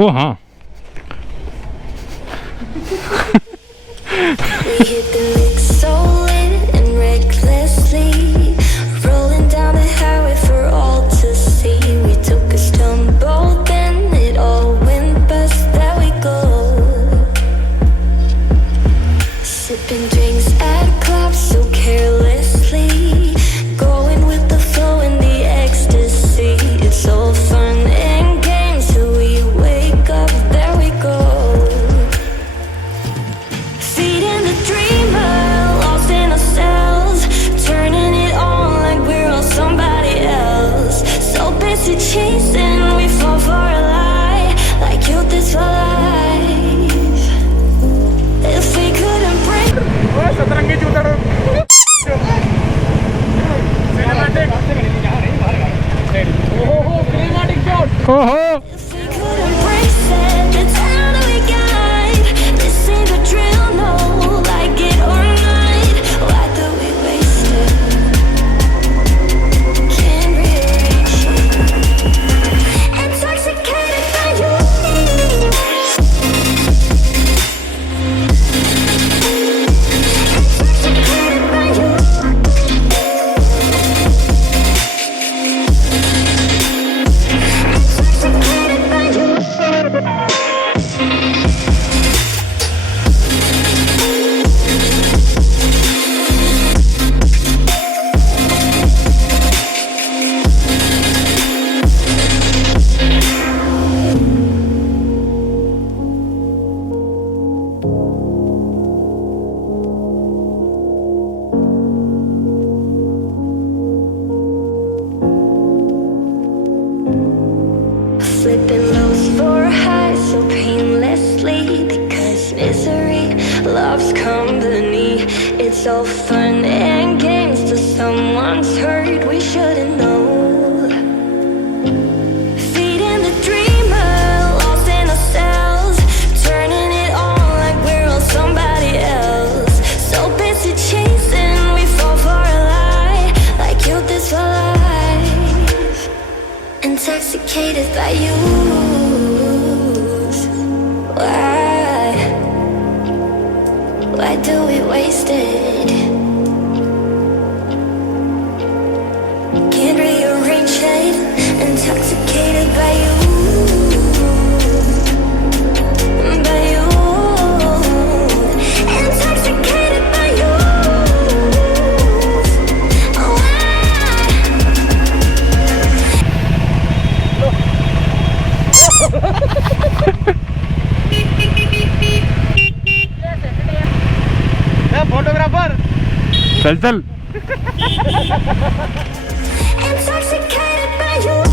ओ हाँ We hit the lick so lit and recklessly, rolling down the highway for all to see. We took a stumble, then it all went bust. There we go, sipping drinks at clubs so carelessly, going with the flow in the ecstasy. It's all fun and games till we wake up. There we go. Chasing, we fall for a lie, like youth is for life. If we couldn't break. सतरंगी जूता ओहो If we couldn't break it, the time that we got. This ain't the drill, no, like it or not. Why do we waste it? Can't rearrange it. Intoxicated by you. Intoxicated by you. Intoxicated by you. Flipping lows for highs so painlessly, because misery loves company. It's all fun and games till someone's hurt. We shouldn't know. Feeding the dreamer, lost in ourselves, turning it on like we're all somebody else. So busy chasing, we fall for a lie, like youth is for life. Intoxicated by you. Why do we waste it? Can't rearrange it. Intoxicated by you. By you. Intoxicated by you. Photographer चल चल Intoxicated by you.